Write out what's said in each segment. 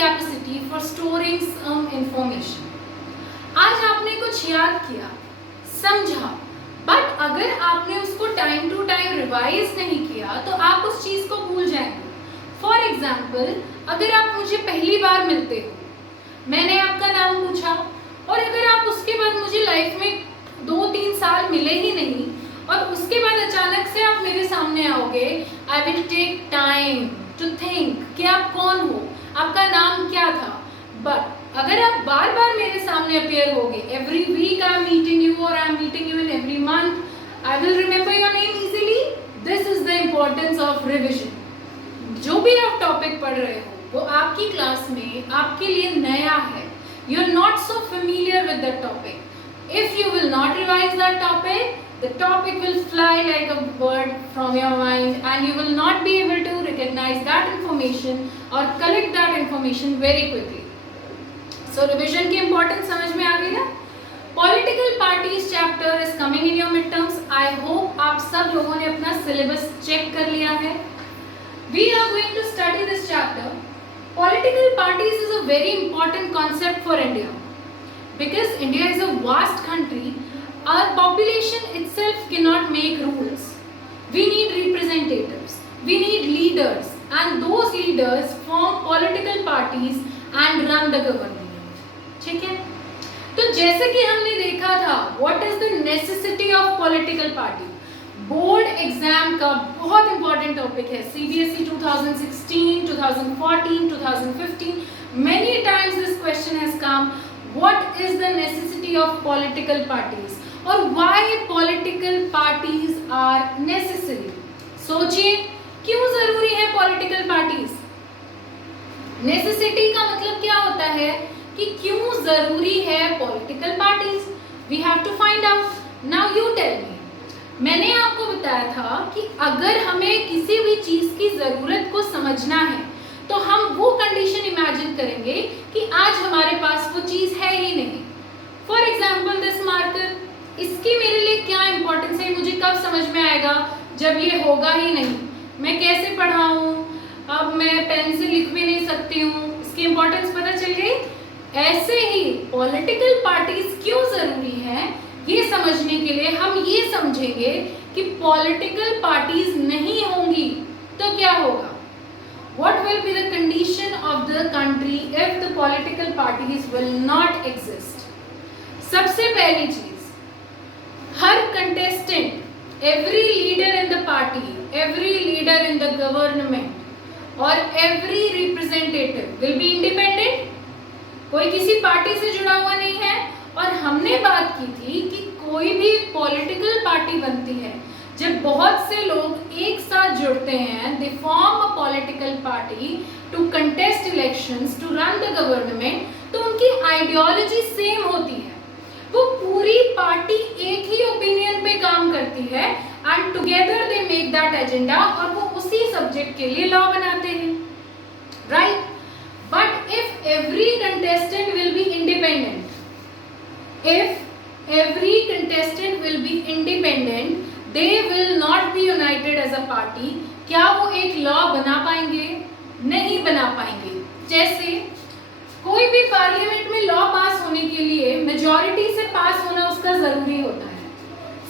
Capacity for storing some information. आज आपने कुछ याद किया, समझा, बट अगर आपने उसको टाइम टू टाइम रिवाइज नहीं किया तो आप उस चीज को भूल जाएंगे। फॉर एग्जाम्पल, अगर आप मुझे पहली बार मिलते हो, मैंने आपका नाम पूछा, और अगर आप उसके बाद मुझे लाइफ में 2-3 साल मिले ही नहीं और उसके बाद अचानक से आप मेरे सामने आओगे, I will take time to think कि आप कौन हो, आपका नाम क्या था। बट अगर आप बार बार मेरे सामने अपियर होगे, every week I am meeting you और I am meeting you in every month, I will remember your name easily. This is the importance of revision. जो भी आप टॉपिक पढ़ रहे हो वो आपकी क्लास में आपके लिए नया है, you are not so familiar with that topic. If you will not revise that topic, the topic will fly like a bird from your mind and you will not be able to recognize that information or collect that information very quickly. So revision की importance समझ में आ गई ना? Political parties chapter is coming in your midterms. I hope आप सब लोगों ने अपना syllabus check कर लिया है. We are going to study this chapter. Political parties is a very important concept for India. Because India is a vast country, our population itself cannot make rules. We need representatives, we need leaders, and those leaders form political parties and run the government. ठीक है? तो जैसे कि हमने देखा था, what is the necessity of political party? Board exam का बहुत इंपॉर्टेंट टॉपिक है। CBSE 2016, 2014, 2015, many times this question has come. What is the necessity of political parties or why political parties are necessary? सोचिए, क्यों जरूरी है political parties? Necessity का मतलब क्या होता है कि क्यों जरूरी है political parties? We have to find out. Now you tell me. मैंने आपको बताया था कि अगर हमें किसी भी चीज की जरूरत को समझना है तो हम वो कंडीशन इमेजिन करेंगे कि आज हमारे पास वो चीज है ही नहीं। फॉर एग्जाम्पल दिस मार्कर, इसकी मेरे लिए क्या इंपॉर्टेंस है, मुझे कब समझ में आएगा जब ये होगा ही नहीं, मैं कैसे पढ़ाऊं, अब मैं पेन से लिख भी नहीं सकती हूँ, इसकी इंपॉर्टेंस पता चल गई। ऐसे ही पॉलिटिकल पार्टीज क्यों जरूरी है ये समझने के लिए हम ये समझेंगे कि पॉलिटिकल पार्टीज नहीं होंगी तो क्या होगा। What will be the condition of the country if the political parties will not exist? सबसे पहली चीज, हर contestant, every leader in the party, every leader in the government or every representative will be independent. कोई किसी party से जुड़ा हुआ नहीं है। और हमने बात की थी कि कोई भी पॉलिटिकल पार्टी बनती है जब बहुत से लोग एक साथ जुड़ते हैं, they form a political party to contest elections to run the government, तो उनकी आइडियोलॉजी सेम होती है, वो पूरी पार्टी एक ही ओपिनियन पे काम करती है and together they make that agenda और वो उसी सब्जेक्ट के लिए लॉ बनाते हैं, right. But if every contestant will be independent, if every contestant will be independent, they will not be united as a party. क्या वो एक लॉ बना पाएंगे? नहीं बना पाएंगे। जैसे कोई भी पार्लियामेंट में लॉ पास होने के लिए मेजॉरिटी से पास होना उसका जरूरी होता है।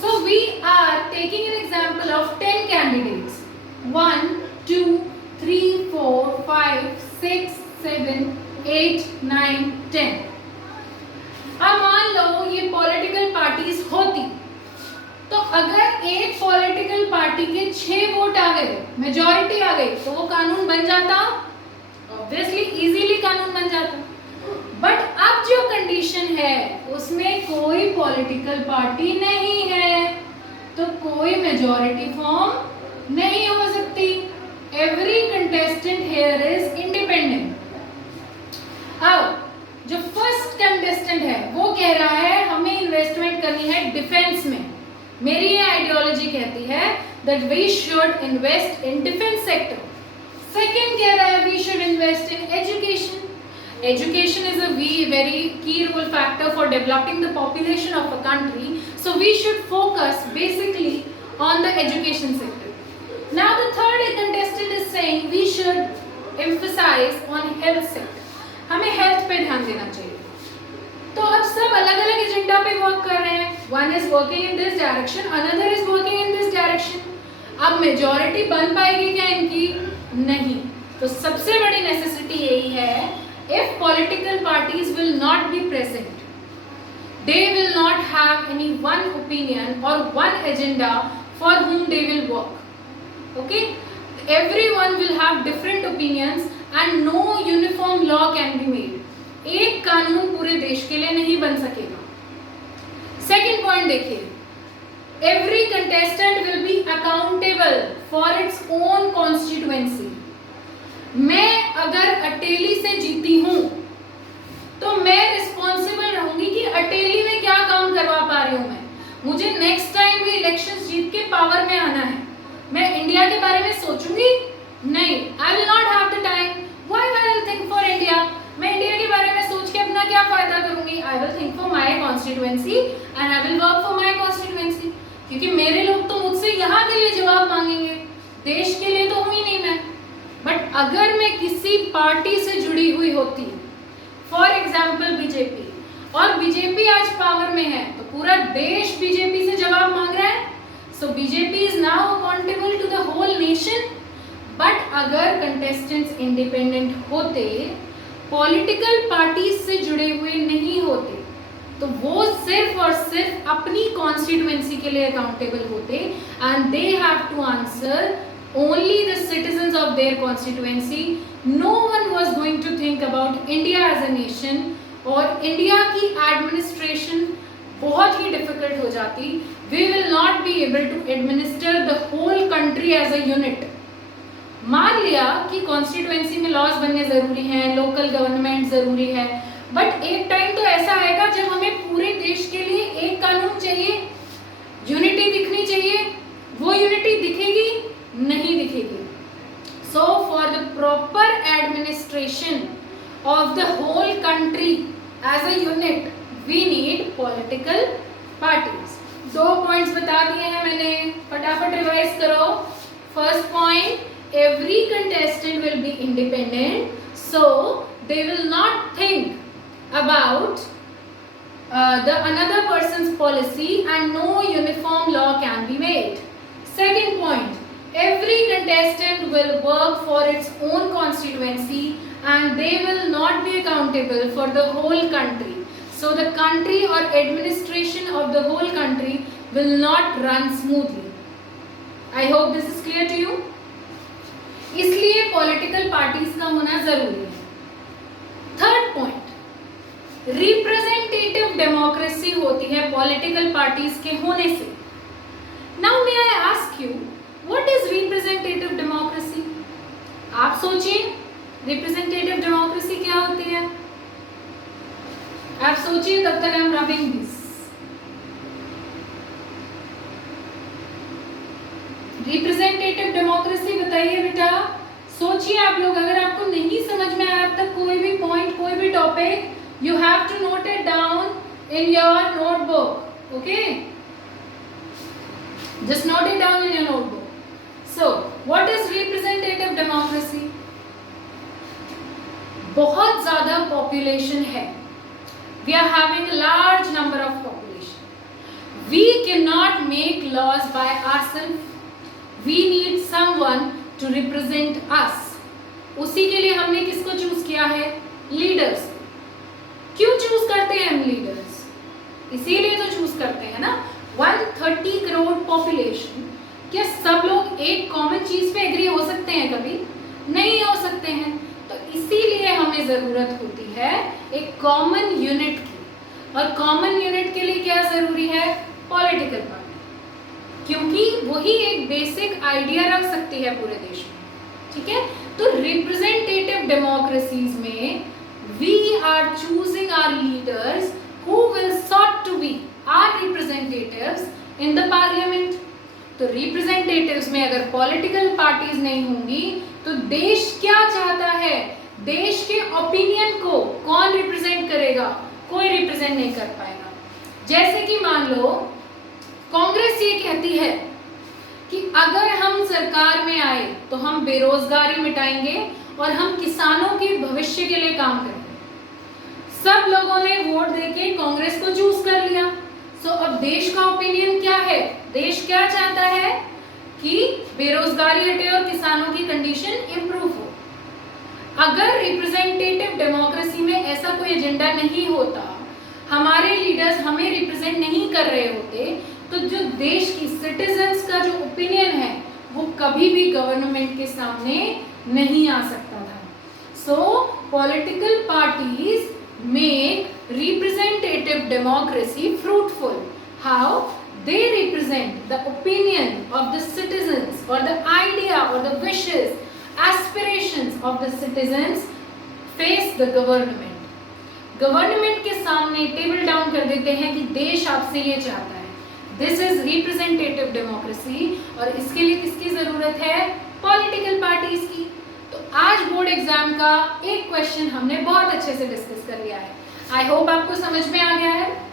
So we are taking an example of 10 candidates, 1, 2, 3, 4, 5, 6, 7, 8, 9, 10। अब मान लो ये पॉलिटिकल पार्टीज होती, तो अगर एक पॉलिटिकल पार्टी के 6 वोट आ गए, मेजॉरिटी आ गई, तो वो कानून बन जाता, ऑब्वियसली इजीली कानून बन जाता। बट अब जो कंडीशन है उसमें कोई पॉलिटिकल पार्टी नहीं है, तो कोई मेजॉरिटी फॉर्म नहीं हो सकती। Every contestant here is independent. अब जो फर्स्ट कंटेस्टेंट है वो कह रहा है हमें इन्वेस्टमेंट करनी है डिफेंस में। मेरी ये आइडियोलॉजी कहती है that we should invest in defense sector. Second कह रहा है we should invest in education. Education is a very key role factor for developing the population of a country. So we should focus basically on the education sector. Now the third contestant is saying we should emphasize on health sector. हमें health पे ध्यान देना चाहिए। तो अब सब अलग अलग एजेंडा पे वर्क कर रहे हैं, one is working in this direction, another is working in this direction. अब मेजॉरिटी बन पाएगी क्या इनकी? नहीं। तो सबसे बड़ी नेसेसिटी यही है, if political parties will not be present, they will not have any one opinion or one agenda for whom they will work. Okay, everyone will have different opinions and no uniform law can be made. एक कानून पूरे देश के लिए नहीं बन सकेगा। Second point देखिए, every contestant will be accountable for its own constituency. मैं अगर अटेली से जीती हूँ तो मैं रिस्पॉन्सिबल रहूंगी कि अटेली में क्या काम करवा पा रही हूँ मैं। मुझे नेक्स्ट टाइम भी इलेक्शंस जीत के पावर में आना है। मैं इंडिया के बारे में सोचूंगी नहीं, I will not have the time. Why I will think for India? मैं इंडिया के बारे में सोच के अपना क्या फायदा करूंगी? I will think for my constituency and I will work for my constituency, क्योंकि मेरे लोग तो मुझसे यहाँ के लिए जवाब मांगेंगे, देश के लिए तो हुई नहीं मैं। बट अगर मैं किसी पार्टी से जुड़ी हुई होती, फॉर एग्जाम्पल बीजेपी, और बीजेपी आज पावर में है तो पूरा देश बीजेपी से जवाब मांग रहा है, so BJP is now accountable to the whole nation. But अगर कंटेस्टेंट्स इंडिपेंडेंट होते, पॉलिटिकल पार्टीज से जुड़े हुए नहीं होते, तो वो सिर्फ और सिर्फ अपनी कॉन्स्टिट्यूएंसी के लिए अकाउंटेबल होते and they have to answer only the citizens of their constituency. No one was going to think about India as a nation, और इंडिया की एडमिनिस्ट्रेशन बहुत ही डिफिकल्ट हो जाती। We will not be able to administer the whole country as a unit. मान लिया कि constituency में laws बनने जरूरी हैं, लोकल गवर्नमेंट जरूरी है, बट एक टाइम तो ऐसा आएगा जब हमें पूरे देश के लिए एक कानून चाहिए, यूनिटी दिखनी चाहिए। वो यूनिटी दिखेगी? नहीं दिखेगी। So for the proper administration of the whole country as a unit, we need political parties. 2 points बता दिए हैं मैंने, फटाफट रिवाइज करो। First point, every contestant will be independent, so they will not think about the another person's policy and no uniform law can be made. Second point, every contestant will work for its own constituency and they will not be accountable for the whole country. So the country or administration of the whole country will not run smoothly. I hope this is clear to you. इसलिए political parties का होना जरूरी है। Third point, representative democracy होती है political parties के होने से। Now may I ask you, what is representative democracy? आप सोचिए, रिप्रेजेंटेटिव डेमोक्रेसी क्या होती है? आप सोचिए, तब तक I am rubbing this. Representative democracy बताइए बेटा, सोचिए आप लोग। अगर आपको नहीं समझ में आया अब तक कोई भी पॉइंट, कोई भी topic, you have to note it down in your notebook, okay? Just note it down in your notebook. So what is representative democracy? बहुत ज्यादा पॉपुलेशन है, we are having a large number of population, we can not make laws by ourself, we need someone to represent us. उसी के लिए हमने किसको choose किया है? लीडर्स। क्यों चूज करते हैं हम लीडर्स? इसीलिए तो चूज करते हैं ना। 130 करोड़ पॉपुलेशन, क्या सब लोग एक कॉमन चीज पे एग्री हो सकते हैं? कभी नहीं हो सकते हैं। तो इसीलिए हमें जरूरत होती है एक कॉमन यूनिट की, और कॉमन यूनिट के लिए क्या जरूरी है? पॉलिटिकल पार्टी, क्योंकि वही एक बेसिक आइडिया रख सकती है पूरे देश में, ठीक है? तो रिप्रेजेंटेटिव डेमोक्रेसीज में we are choosing our leaders who will sought to be our representatives in the parliament. तो रिप्रेजेंटेटिव्स में अगर पॉलिटिकल पार्टीज नहीं होंगी तो देश क्या चाहता है? देश के ओपिनियन को कौन रिप्रेजेंट करेगा? कोई रिप्रेजेंट नहीं कर पाएगा। जैसे कि मान लो कांग्रेस ये कहती है कि अगर हम सरकार में आए तो हम बेरोजगारी मिटाएंगे और हम किसानों के भविष्य के लिए काम करेंगे। सब लोगों ने वोट देके कांग्रेस को चूज कर लिया। सो अब देश का ओपिनियन क्या है? देश क्या चाहता है कि बेरोजगारी हटे और किसानों की कंडीशन इंप्रूव हो। अगर रिप्रेजेंटेटिव डेमोक्रेसी में ऐसा कोई एजेंडा नहीं होता, हमारे लीडर्स हमें रिप्रेजेंट नहीं कर रहे होते, तो जो देश की सिटीजन्स का जो ओपिनियन है वो कभी भी गवर्नमेंट के सामने नहीं आ सकता था। सो political parties make representative democracy fruitful. How? They represent the opinion of the citizens or the idea or the wishes, aspirations of the citizens face the government. Government के सामने टेबल डाउन कर देते हैं कि देश आपसे ये चाहता है। This is representative democracy और इसके लिए किसकी जरूरत है? Political parties की। तो आज बोर्ड एग्जाम का एक क्वेश्चन हमने बहुत अच्छे से डिस्कस कर लिया है। I hope आपको समझ में आ गया है।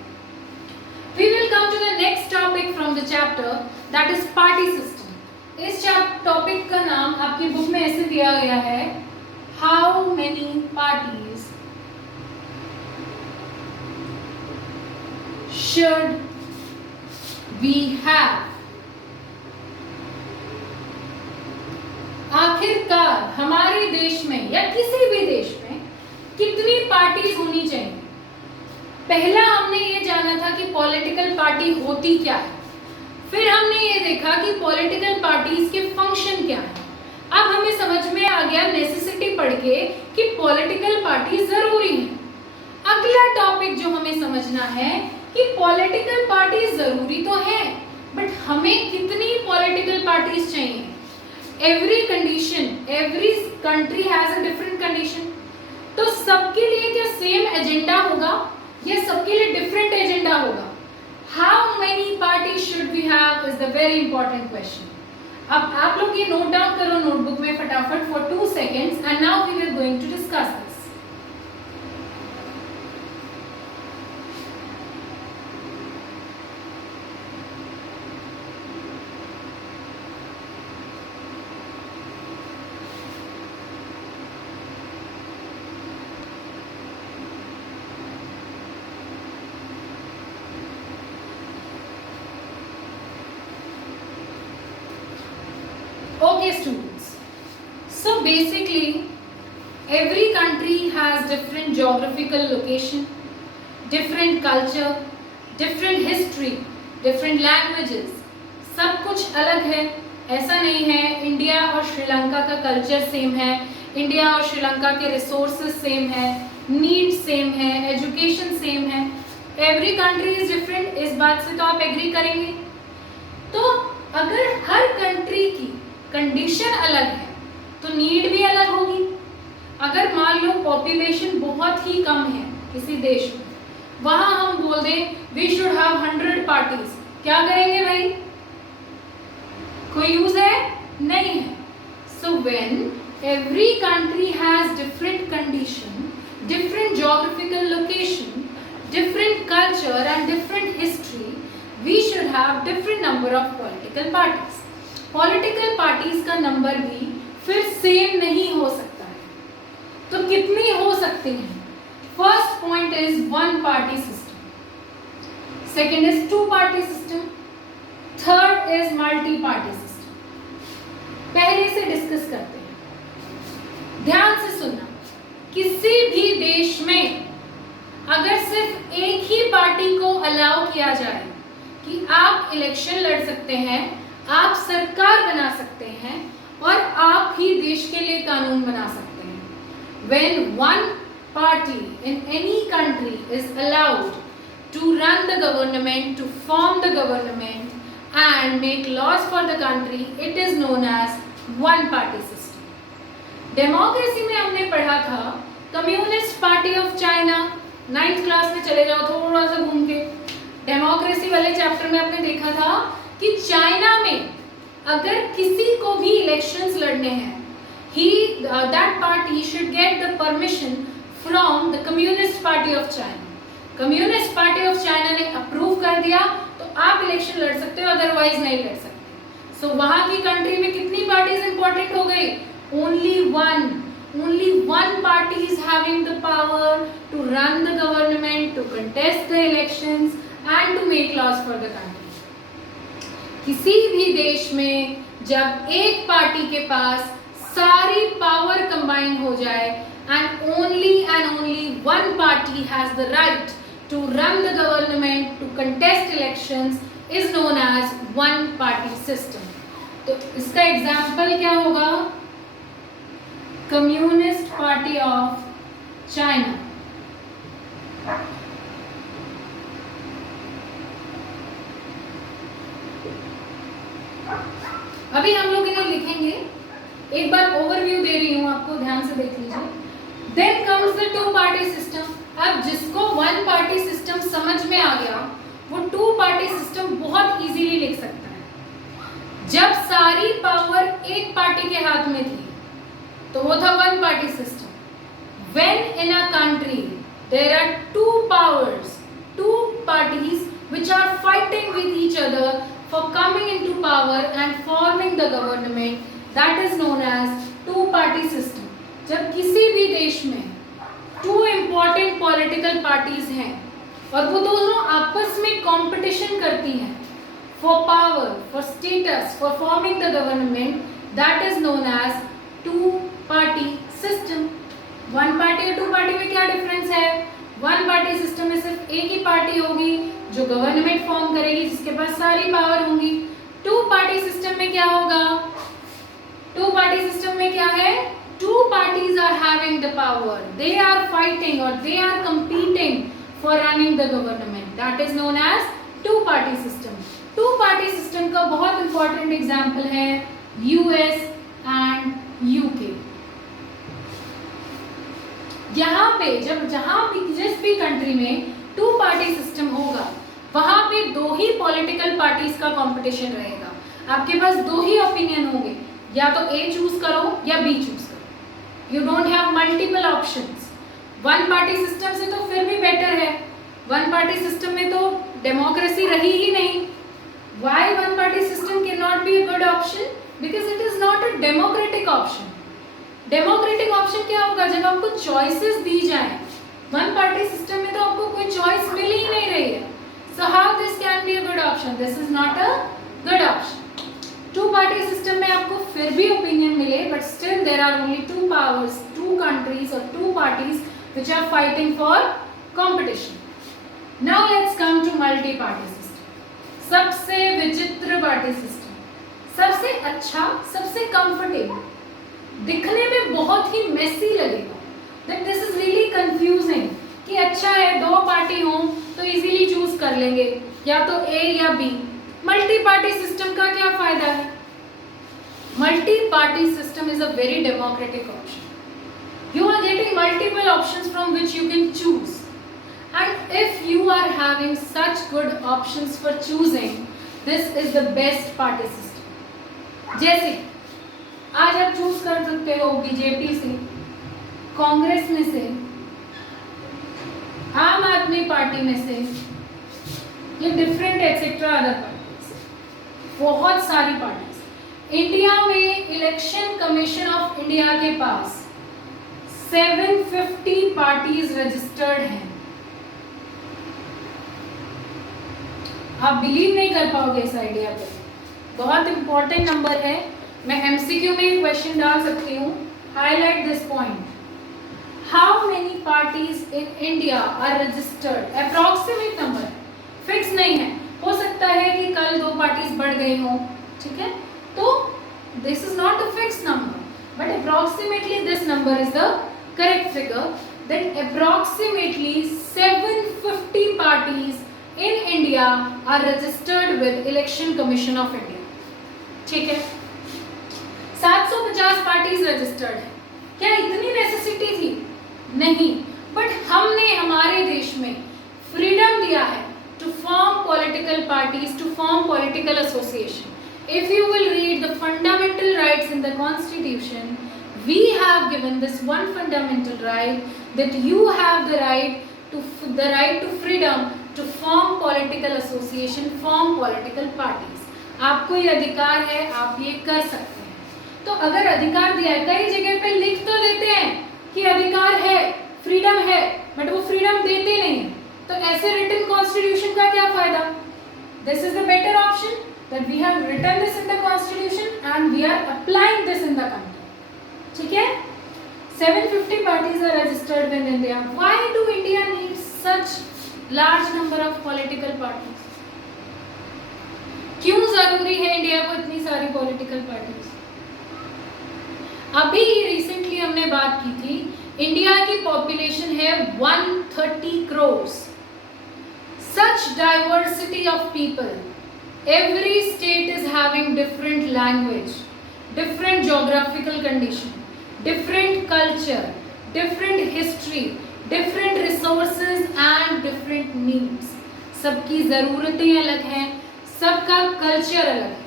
We will come to the next topic from the chapter, that is party system. इस टॉपिक का नाम आपकी बुक में ऐसे दिया गया है, How many parties should we have? आखिरकार हमारे देश में या किसी भी देश में कितनी पार्टीज होनी चाहिए? पहला हमने ये जाना था कि पॉलिटिकल पार्टी होती क्या है, फिर हमने ये देखा कि पॉलिटिकल पार्टीज के फंक्शन क्या है। अब हमें समझ में आ गया नेसेसिटी पढ़ के कि पॉलिटिकल पार्टी जरूरी है। अगला टॉपिक जो हमें समझना है कि पॉलिटिकल पार्टी जरूरी तो है, बट हमें कितनी पॉलिटिकल पार्टीज चाहिए? Every condition, every country has a different condition. तो सबके लिए क्या सेम एजेंडा होगा? ये सबके लिए डिफरेंट एजेंडा होगा। How many party should we have is the very important question. अब आप लोग ये नोट डाउन करो नोटबुक में फटाफट for 2 seconds and now we are going to discuss this. Okay students, so basically every country has different geographical location, different culture, different history, different languages, सब कुछ अलग है। ऐसा नहीं है इंडिया और श्रीलंका का कल्चर सेम है, इंडिया और श्रीलंका के रिसोर्सेज सेम है, नीड सेम है, एजुकेशन सेम है। एवरी कंट्री इज डिफरेंट, इस बात से तो आप एग्री करेंगे। तो अगर हर कंट्री की कंडीशन अलग है तो नीड भी अलग होगी। अगर मान लो पॉपुलेशन बहुत ही कम है किसी देश में, वहां हम बोल दें वी शुड हैव 100 पार्टीज, क्या करेंगे भाई? कोई यूज है? नहीं है। So when every country has different condition, different geographical location, different culture and different history, we should have different number of political parties. Political parties का नंबर भी फिर सेम नहीं हो सकता है। तो कितनी हो सकती हैं? First point is 1 party system, second is 2 party system, third is multi party system. पहले से डिस्कस करते हैं, ध्यान से सुनना। किसी भी देश में अगर सिर्फ एक ही पार्टी को अलाउ किया जाए कि आप इलेक्शन लड़ सकते हैं, आप सरकार बना सकते हैं और आप ही देश के लिए कानून बना सकते हैं, when one party in any country is allowed to run the government, to form the government and make laws for the country, it is known as one party system. Democracy में हमने पढ़ा था communist party of China, 9th class में चले जाओ थोड़ा सा घूम के, डेमोक्रेसी वाले चैप्टर में आपने देखा था कि चाइना में अगर किसी को भी इलेक्शंस लड़ने हैं, that party should get the permission from the Communist Party of China. Communist party of China ने अप्रूव कर दिया तो आप इलेक्शन लड़ सकते हो, अदरवाइज नहीं लड़ सकते। सो वहां की कंट्री में कितनी पार्टीज इंपॉर्टेंट हो गई? only one party is having the power power to run the government, to contest the elections and to make laws for the country. किसी भी देश में जब एक पार्टी के पास सारी पावर कंबाइन हो जाए and only one party has the right to run the government, to contest elections, is known as one party system. तो इसका एग्जाम्पल क्या होगा? Communist party of China. अभी हम लोग इन्हें लिखेंगे. एक बार ओवरव्यू दे रही हूं आपको, ध्यान से देख लीजिए. Then comes the two party system. अब जिसको वन पार्टी सिस्टम समझ में आ गया वो टू पार्टी सिस्टम बहुत इजीली लिख सकता है. जब सारी पावर एक पार्टी के हाथ में थी तो वो था one party system. When in a country there are two powers, two parties which are fighting with each other for coming into power and forming the government, that is known as two party system. जब किसी भी देश में two important political parties हैं और वो दोनों आपस में competition करती हैं for power, for status, for forming the government, that is known as two party system. One party और टू पार्टी में क्या डिफरेंस है? वन पार्टी सिस्टम में सिर्फ एक ही पार्टी होगी जो गवर्नमेंट फॉर्म करेगी, जिसके पास सारी पावर होंगी. टू पार्टी सिस्टम में क्या होगा? टू पार्टी सिस्टम में क्या है? Two parties are having the power, they are fighting और they are competing for running the government. That is known as two party system. Two party system का बहुत important example है US and UK. यहाँ पे जहाँ भी जिस भी कंट्री में टू पार्टी सिस्टम होगा वहाँ पे दो ही पॉलिटिकल पार्टीज का कंपटीशन रहेगा. आपके पास दो ही ओपिनियन होंगे, या तो ए चूज करो या बी चूज करो. You don't have multiple options. One party system से तो फिर भी बेटर है. वन पार्टी सिस्टम में तो डेमोक्रेसी रही ही नहीं. Why one party system can not be a good option? Because it is not a democratic option. Democratic option क्या होगा? जब आपको चॉइसेस दी जाए. वन पार्टी सिस्टम में तो आपको कोई चॉइस मिल ही नहीं रही है. So how this can be a good option? This is not a good option. Two party system में आपको फिर भी ओपिनियन मिले, but still there are only two powers, two countries और two parties which are fighting for competition. Now let's come to multi party system. सबसे विचित्र party system, सबसे अच्छा, सबसे कंफर्टेबल, दिखने में बहुत ही मेसी लगेगा. That this is really confusing कि अच्छा है दो पार्टी हो तो इजीली चूज कर लेंगे, या तो ए या बी. मल्टी पार्टी सिस्टम का क्या फायदा है? Multi party system is a very democratic option. You are getting multiple options from which you can choose, and if you are having such good options for choosing, this is the best party system. जैसे आज आप choose कर सकते हो BJP से, कांग्रेस में से, आम आदमी पार्टी में से, ये डिफरेंट एक्सेट्रा अदर पार्टीज, बहुत सारी पार्टीज. इंडिया में इलेक्शन कमीशन ऑफ इंडिया के पास 750 पार्टीज रजिस्टर्ड हैं. आप बिलीव नहीं कर पाओगे इस आइडिया पे. बहुत इंपॉर्टेंट नंबर है. मैं एमसीक्यू में एक क्वेश्चन डाल सकती हूँ. Highlight this point. How many parties in India are registered? Approximate number, fix नहीं है. हो सकता है कि कल दो पार्टीज बढ़ गई हो, ठीक है, तो this is not a fix number, but approximately this number is the correct figure. That approximately 750 parties in India are registered with Election Commission of India. ठीक है, 750 पार्टीज रजिस्टर्ड है. क्या इतनी नेसेसिटी थी? नहीं, बट हमने हमारे देश में फ्रीडम दिया है to form political parties, to form political association. If you will read the fundamental rights in the Constitution, we have given this one fundamental right, that you have the right to freedom to form political association, form political parties. आपको ये अधिकार है, आप ये कर सकते हैं. तो अगर अधिकार दिया है, कई जगह पे लिख तो देते हैं कि अधिकार है, फ्रीडम है, This is the better option, that we have written this in the constitution and we are applying this in the country. ठीक है? 750 parties are registered in India. Why do India need such large number of political parties? क्यों जरूरी है India को इतनी सारी political parties? अभी recently हमने बात की थी, इंडिया की पॉपुलेशन है 130 crores. Such diversity of people. Every state is having different language, different geographical condition, different culture, different history, different resources and different needs. सबकी ज़रूरतें अलग हैं, सबका कल्चर अलग है,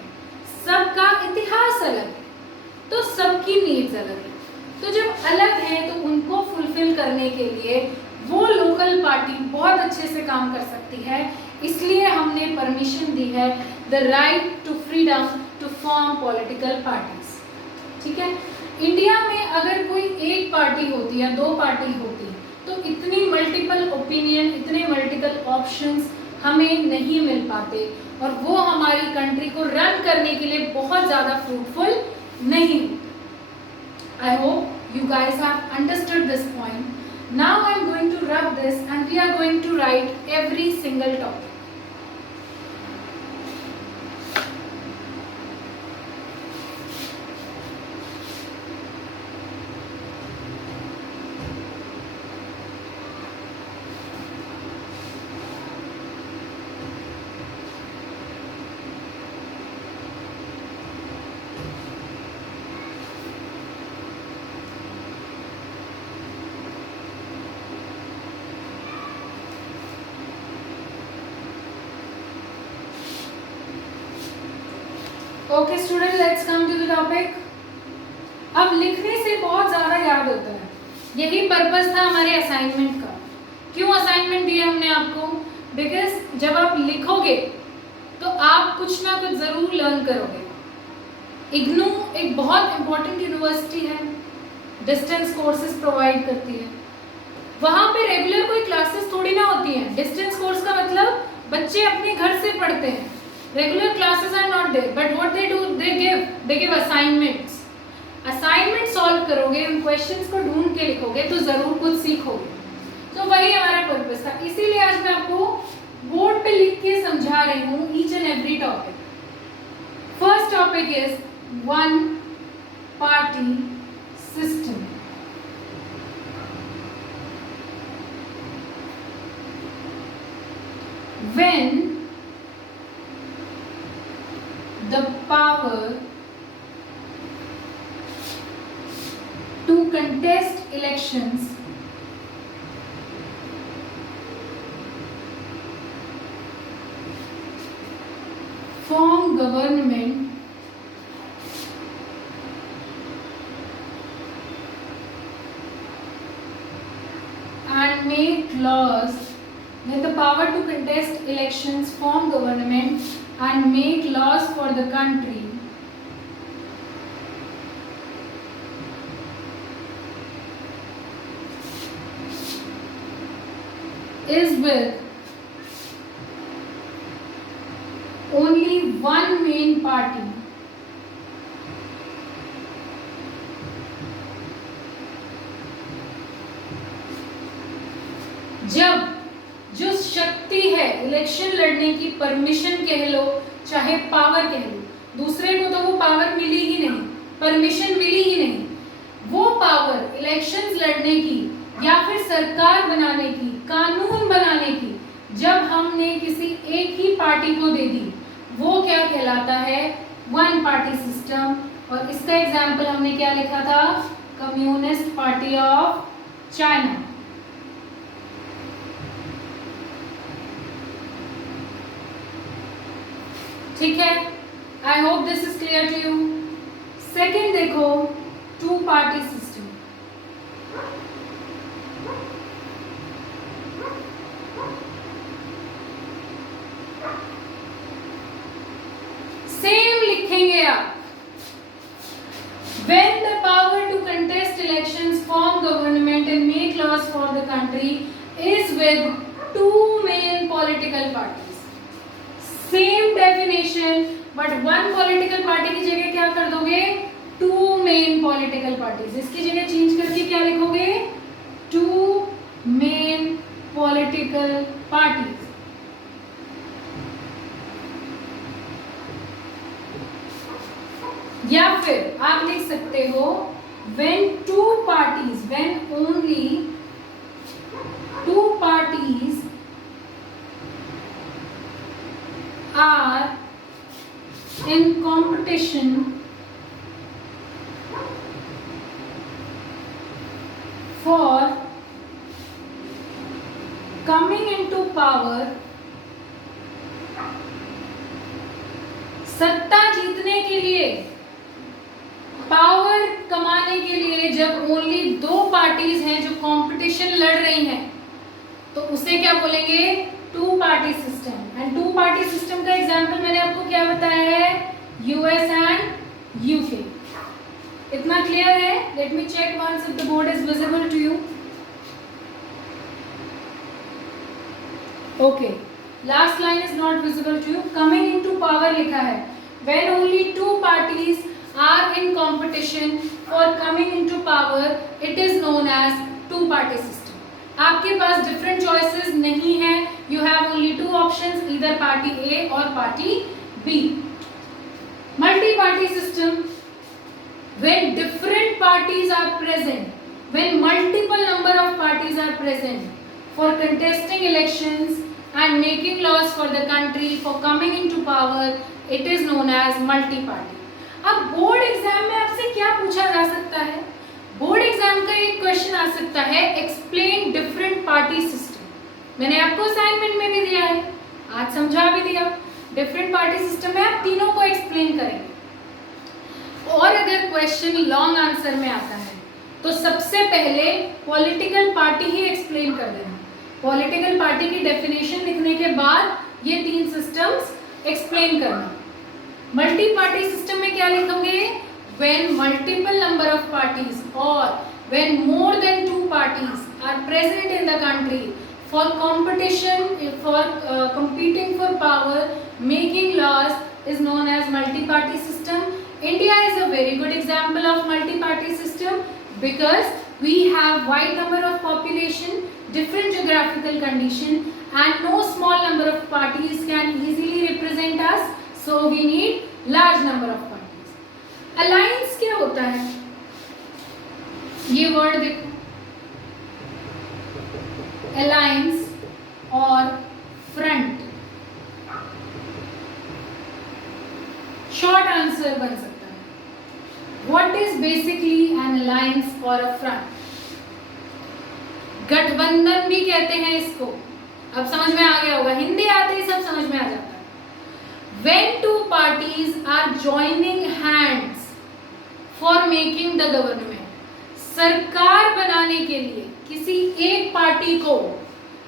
सबका इतिहास अलग है, तो सबकी नीड्स अलग है. तो जब अलग है तो उनको फुलफिल करने के लिए वो लोकल पार्टी बहुत अच्छे से काम कर सकती है. इसलिए हमने परमिशन दी है, the right to freedom to form political parties. ठीक है? इंडिया में अगर कोई एक पार्टी होती है, दो पार्टी होती, तो इतनी मल्टीपल ओपिनियन, इतने मल्टीपल ऑप्शंस हमें नहीं मिल पाते और वो हमारी कंट्री को रन करने के लिए बहुत ज़्यादा फ्रूटफुल नहीं होते. I hope you guys have understood this point. Now I am going to rub this and we are going to write every single topic. Okay student, let's come to the topic. अब लिखने से बहुत ज़्यादा याद होता है, यही purpose था हमारे असाइनमेंट का. क्यों असाइनमेंट दिया हमने आपको? बिकॉज जब आप लिखोगे तो आप कुछ ना कुछ ज़रूर लर्न करोगे. इग्नू एक बहुत इम्पोर्टेंट यूनिवर्सिटी है, डिस्टेंस कोर्सेज प्रोवाइड करती है. वहाँ पे रेगुलर कोई क्लासेस थोड़ी ना होती हैं. डिस्टेंस कोर्स का मतलब बच्चे अपने घर से पढ़ते हैं. Regular classes are not there, but what they do, they give assignments. Assignment solve करोगे, उन questions को ढूंढ के लिखोगे तो जरूर कुछ सीखोगे. तो वही हमारा पर्पस था. इसीलिए आज मैं आपको बोर्ड पे लिख के समझा रही हूँ each and every topic. First topic is one party system. When the power to contest elections form government and make laws. When the power to contest elections, form government and make laws for the country is with only one main party जब जो शक्ति है election लड़ने की, permission कह लो चाहे power कह लो, दूसरे को तो वो पावर मिली ही नहीं, परमिशन मिली ही नहीं, वो पावर इलेक्शंस लड़ने की या फिर सरकार बनाने की, कानून बनाने की जब हमने किसी एक ही पार्टी को दे दी, वो क्या कहलाता है? One party system. और इसका एग्जाम्पल हमने क्या लिखा था? Communist party of China. ठीक है? I hope this is clear to you. Second देखो, टू पार्टी सिस्टम. सेम लिखेंगे आप. When the power to contest elections, form government and make laws for the country is with two main political parties. Same definition, but one political party की जगह क्या कर दोगे, to main political parties. इसकी जगह change करके क्या लिखोगे, टू मेन पॉलिटिकल पार्टीज। या फिर आप लिख सकते हो when two parties, when only two parties are in competition for coming into power, सत्ता जीतने के लिए, पावर कमाने के लिए, जब ओनली दो पार्टीज हैं जो कंपटीशन लड़ रही हैं, तो उसे क्या बोलेंगे, two party system. And two party system का एग्जांपल मैंने आपको क्या बताया है, यूएस एंड यूके। इतना क्लियर है? Let me check once if the board is visible to you. Okay, last line is not visible to you. Coming into power लिखा है, when only two parties are in competition for coming into power, it is known as two party system. आपके पास different choices नहीं है, you have only two options, either party A or party B. Multi party system, when different parties are present, when multiple number of parties are present for contesting elections and making laws for the country, for coming into power, it is known as multi party. अब board exam में आपसे क्या पूछा जा सकता है, board exam का एक क्वेश्चन आ सकता है, एक्सप्लेन डिफरेंट पार्टी सिस्टम। मैंने आपको असाइनमेंट में भी दिया है, आज समझा भी दिया। डिफरेंट पार्टी सिस्टम में आप तीनों को एक्सप्लेन करेंगे। और अगर क्वेश्चन लॉन्ग आंसर में आता है तो सबसे पहले पॉलिटिकल पार्टी ही एक्सप्लेन कर देना। पॉलिटिकल पार्टी की डेफिनेशन लिखने के बाद ये तीन सिस्टम्स एक्सप्लेन करना। मल्टी पार्टी सिस्टम में क्या लिखोगे, when multiple number of parties or when more than two parties are present in the country for competition, for competing for power, making laws, is known as multi-party system. India is a very good example of multi-party system because we have wide number of population, different geographical condition, and no small number of parties can easily represent us. So we need large number of parties. Alliance क्या होता है, ये word देखो, alliance और front। short answer बन सकता है, what is basically an alliance or a front? गठबंधन भी कहते हैं इसको। अब समझ में आ गया होगा, हिंदी आते ही सब समझ में आ जाता है। When two parties are joining hands for making the government, सरकार बनाने के लिए किसी एक पार्टी को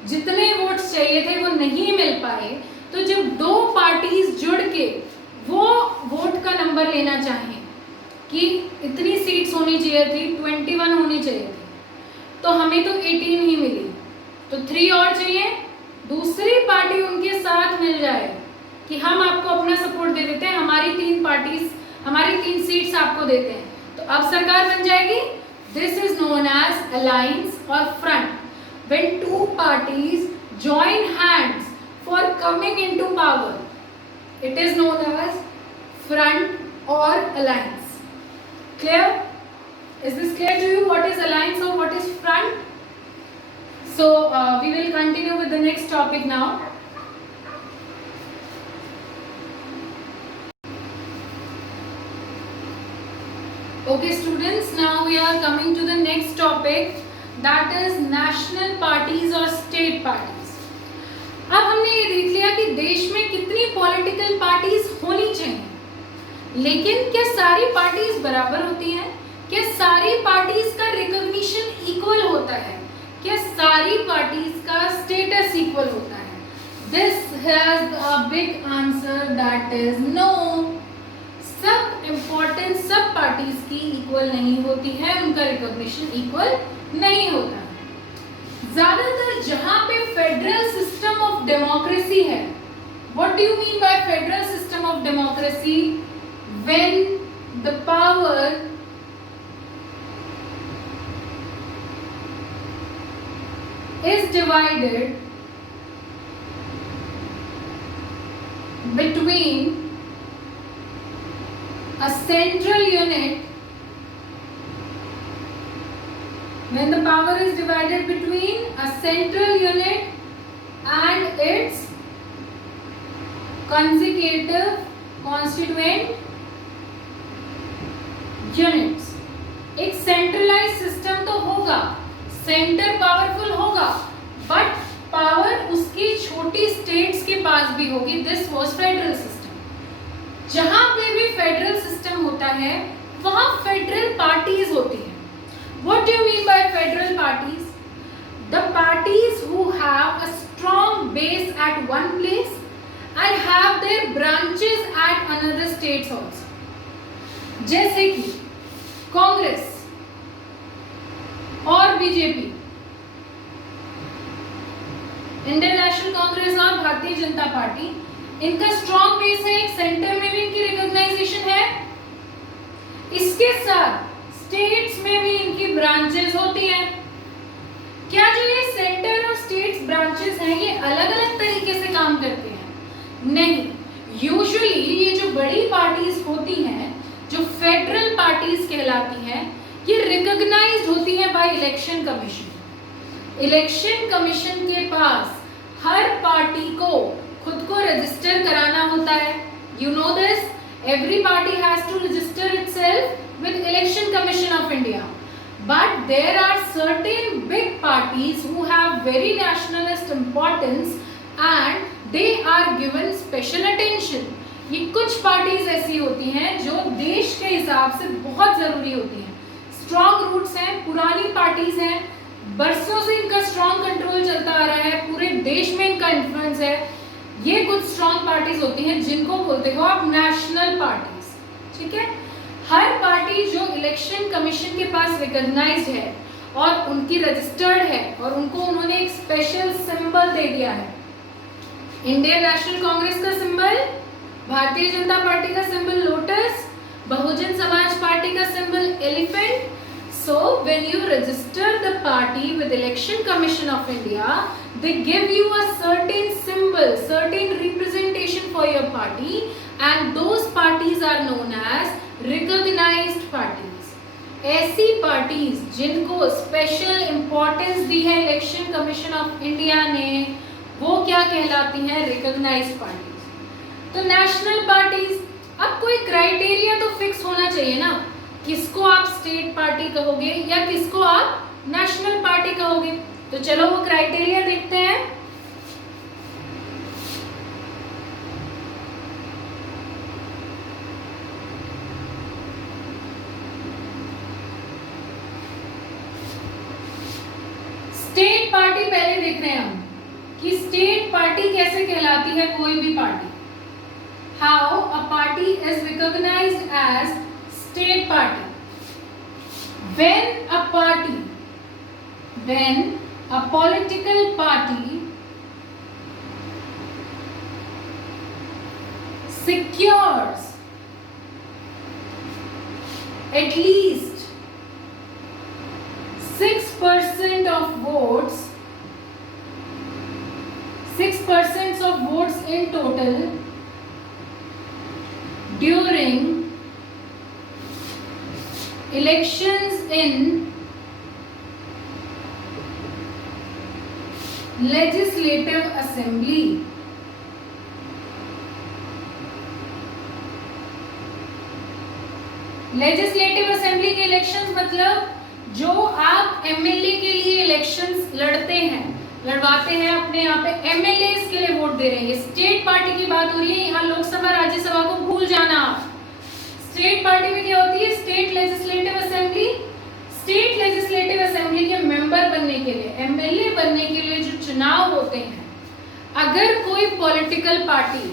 जितने वोट्स चाहिए थे वो नहीं मिल पाए, तो जब दो पार्टीज जुड़ के वो वोट का नंबर लेना चाहें कि इतनी सीट्स होनी चाहिए थी, 21 होनी चाहिए थी, तो हमें तो 18 ही मिली, तो 3 और चाहिए, दूसरी पार्टी उनके साथ मिल जाए कि हम आपको अपना सपोर्ट दे देते हैं, हमारी 3 पार्टीज, हमारी 3 सीट्स आपको देते हैं, तो अब सरकार बन जाएगी। This is known as alliance और front. When two parties join hands for coming into power, it is known as front और alliance. Clear? Is this clear to you what is alliance और what is front? So we will continue with the next topic now. Okay students, now we are coming to the next topic, that is national parties or state parties. अब हमने ये देख लिया कि देश में कितनी पॉलिटिकल पार्टीज होनी चाहिए, लेकिन क्या सारी पार्टीज बराबर होती हैं? क्या सारी पार्टीज का रिकॉग्निशन इक्वल होता है? क्या सारी पार्टीज का स्टेटस इक्वल होता है? This has a big answer, that is no. सब इम्पोर्टेंट सब पार्टीज की इक्वल नहीं होती है, उनका रिकॉग्निशन इक्वल नहीं होता है। ज्यादातर जहां पे फेडरल सिस्टम ऑफ डेमोक्रेसी है What do you mean by federal system of democracy? When the power is divided between a central unit, when the power is divided between a central unit and its consecutive constituent units. एक centralise system तो होगा, centre powerful होगा, but power उसकी छोटी states के पास भी होगी. This was federal system. जहां पे भी फेडरल सिस्टम होता है वहां फेडरल पार्टीज होती हैं. What do you mean by federal parties? The parties who have a strong base at one place and have their branches at another states also. जैसे कि कांग्रेस और बीजेपी, इंडियन नेशनल कांग्रेस और Bharatiya Janata party, इनका strong base है, एक centre में भी इनकी रिकॉग्नाइजेशन है. इसके साथ स्टेट्स में भी इनकी ब्रांचेस होती हैं. क्या जो ये सेंटर और स्टेट्स ब्रांचेस हैं ये अलग अलग तरीके से काम करते हैं? नहीं. यूजुअली ये जो बड़ी पार्टीज होती हैं, जो फेडरल पार्टीज कहलाती हैं, ये रिकॉग्नाइज्ड होती हैं by election commission. Election commission के पास हर पार्टी को खुद को रजिस्टर कराना होता है. You know this, every party has to register itself with Election Commission of India. But there are certain big parties who have very nationalist importance and they are given special attention. ये कुछ parties ऐसी होती हैं जो देश के हिसाब से बहुत जरूरी होती हैं. स्ट्रॉन्ग रूट्स हैं, पुरानी पार्टीज हैं, बरसों से इनका स्ट्रॉन्ग कंट्रोल चलता आ रहा है, पूरे देश में इनका इन्फ्लुएंस है. ये कुछ स्ट्रॉन्ग पार्टीज होती हैं जिनको बोलते हो आप नेशनल पार्टीज. ठीक है. हर पार्टी जो इलेक्शन कमीशन के पास रिकॉग्नाइज्ड है और उनकी रजिस्टर्ड है और उनको उन्होंने एक स्पेशल सिंबल दे दिया है. इंडियन नेशनल कांग्रेस का सिंबल, भारतीय जनता पार्टी का symbol lotus, Bahujan Samaj party का symbol elephant. So when you register the party with Election Commission of India, they give you a certain symbol, certain representation for your party, and those parties are known as recognized parties. ऐसी parties जिनको special importance दी है Election Commission of India ने, वो क्या कहलाती हैं? recognized parties. तो national parties, अब कोई criteria तो fix होना चाहिए ना, किसको आप स्टेट पार्टी कहोगे या किसको आप नेशनल पार्टी कहोगे. तो चलो वो क्राइटेरिया देखते हैं. स्टेट पार्टी पहले देख रहे हैं हम कि स्टेट पार्टी कैसे कहलाती है कोई भी party. How a party is recognised as state party. When a political party secures at least 6% of votes, 6% of votes in total during elections in legislative assembly. Legislative assembly के elections मतलब जो आप MLA के लिए elections लड़ते हैं, लड़वाते हैं अपने यहाँ पे एमएलए के लिए वोट दे रहे हैं. स्टेट पार्टी की बात हो रही है. यहाँ लोकसभा राज्यसभा को भूल जाना आप. स्टेट पार्टी में क्या होती है? State legislative assembly. State legislative assembly के मेंबर बनने के लिए, एमएलए बनने के लिए जो चुनाव होते हैं, अगर कोई पॉलिटिकल पार्टी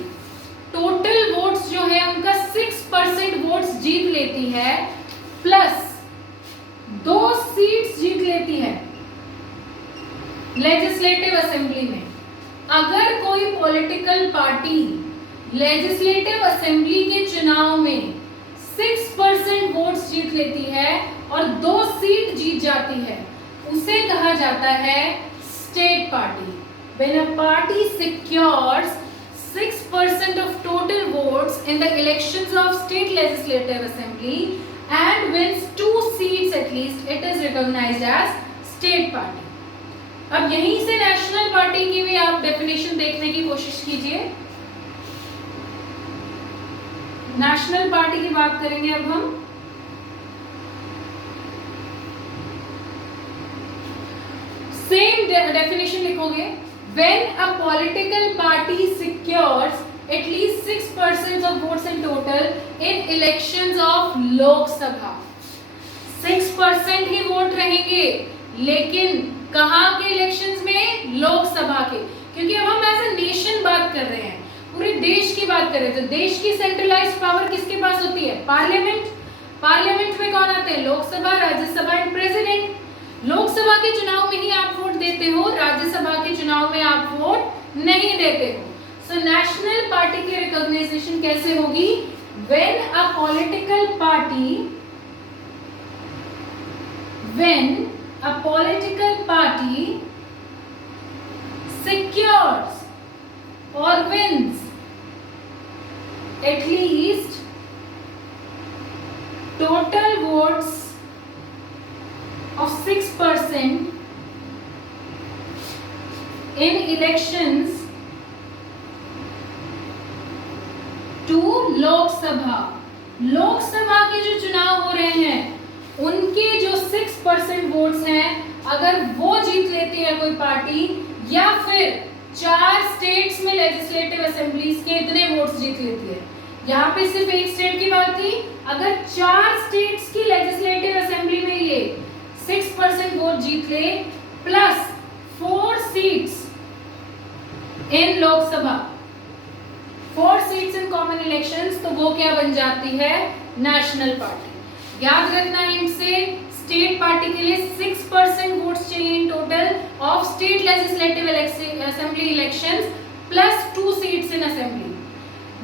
टोटल वोट्स जो है उनका 6% वोट्स जीत लेती है प्लस 2 सीट्स जीत लेती है लेजिस्लेटिव असेंबली में, अगर कोई पॉलिटिकल पार्टी लेजिस्लेटिव असेंबली के चुनाव में 6% वोट्स जीत लेती है और 2 सीट जीत जाती है, उसे कहा जाता है state party. When a party secures 6% of total votes in the elections of state legislative assembly and wins 2 seats at least, it is recognized as state party. अब यहीं से नेशनल पार्टी की भी आप डेफिनेशन देखने की कोशिश कीजिए। नेशनल पार्टी की बात करेंगे अब हम। सेम डेफिनेशन लिखोगे, when a political party secures at least 6% of votes in total in elections of लोक सभा। 6% ही वोट रहेंगे, लेकिन कहाँ के इलेक्शंस में? लोकसभा के। क्योंकि अब हम एज अ नेशन बात कर रहे हैं, पूरे देश की बात कर रहे हैं, तो देश की सेंट्रलाइज्ड पावर किसके पास होती है? पार्लियामेंट। पार्लियामेंट में कौन आते हैं? Lok Sabha, Rajya Sabha and president. लोकसभा के चुनाव में ही आप वोट देते हो, राज्यसभा के चुनाव में आप वोट नहीं देते हो। सो नेशनल पार्टी की रिकॉग्नाइजेशन कैसे होगी? When a political party secures or wins at least total votes of 6% in elections to Lok Sabha. Lok Sabha के जो चुनाव हो रहे हैं उनके जो 6% वोट्स हैं, अगर वो जीत लेती है कोई पार्टी, या फिर 4 स्टेट्स में लेजिस्लेटिव असेंबलीज के इतने वोट्स जीत लेती है। यहाँ पे सिर्फ एक स्टेट की बात थी, अगर 4 स्टेट्स की लेजिस्लेटिव असेंबली में ये 6% वोट जीत ले plus 4 seats in Lok Sabha, 4 seats in common elections, तो वो क्या बन जाती है? National party. याद रखना इनसे, स्टेट पार्टी के लिए 6% वोट्स चाहिए in total of state legislative assembly elections plus 2 seats in assembly.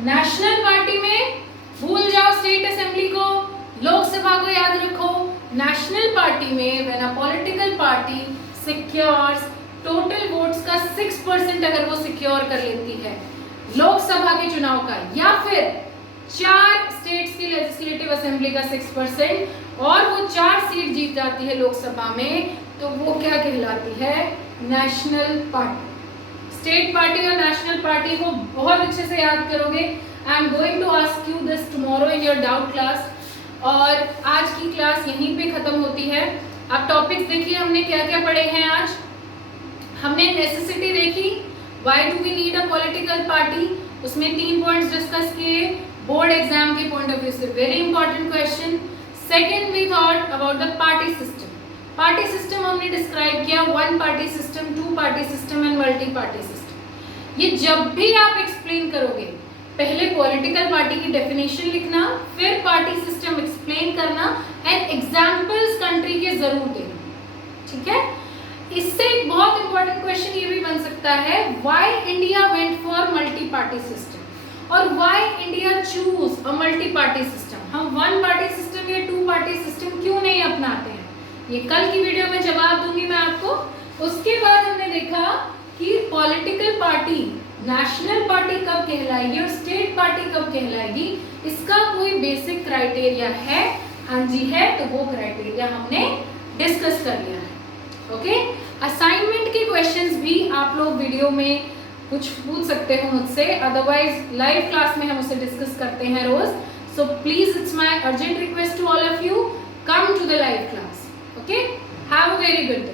National party में भूल जाओ स्टेट असेंबली को, लोकसभा को याद रखो। नेशनल पार्टी में when a political party secures total votes का 6% अगर वो सिक्योर कर लेती है लोकसभा के चुनाव का, या फिर 4 स्टेट्स की लेजिस्लेटिव असेंबली का 6% और वो 4 सीट जीत जाती है लोकसभा में, तो वो क्या कहलाती है? National party. स्टेट पार्टी और नेशनल पार्टी को बहुत अच्छे से याद करोगे। I am going to ask you this tomorrow in your doubt class. और आज की क्लास यहीं पे खत्म होती है। अब टॉपिक्स देखिए हमने क्या क्या पढ़े हैं आज। हमने नेसेसिटी देखी, why do we need a political party, उसमें 3 पॉइंट्स डिस्कस किए बोर्ड एग्जाम के पॉइंट ऑफ व्यू से, very important question. Second we thought about the party system. Party system हमने डिस्क्राइब किया, 1 party system, 2 party system and multi party system. ये जब भी आप एक्सप्लेन करोगे, पहले पॉलिटिकल पार्टी की डेफिनेशन लिखना, फिर पार्टी सिस्टम एक्सप्लेन करना एंड एग्जाम्पल्स कंट्री के जरूर देना, ठीक है। इससे एक बहुत इंपॉर्टेंट क्वेश्चन ये भी बन सकता है, why India went for multi party system और why India choose a multi party system. हम 1 पार्टी सिस्टम या 2 पार्टी सिस्टम क्यों नहीं अपनाते हैं? ये कल की वीडियो में जवाब दूंगी मैं आपको। उसके बाद हमने देखा कि पॉलिटिकल पार्टी नेशनल पार्टी कब कहलाएगी और स्टेट पार्टी कब कहलाएगी, इसका कोई बेसिक क्राइटेरिया है? हाँ जी है, तो वो क्राइटेरिया हमने डिस्कस कर लिया है। ओके, असाइनमेंट के क्वेश्चंस भी आप लोग वीडियो में कुछ पूछ सकते हो मुझसे, अदरवाइज लाइव क्लास में हम उसे डिस्कस करते हैं रोज। So please it's my urgent request to all of you, come to the live class. Okay, have a very good day.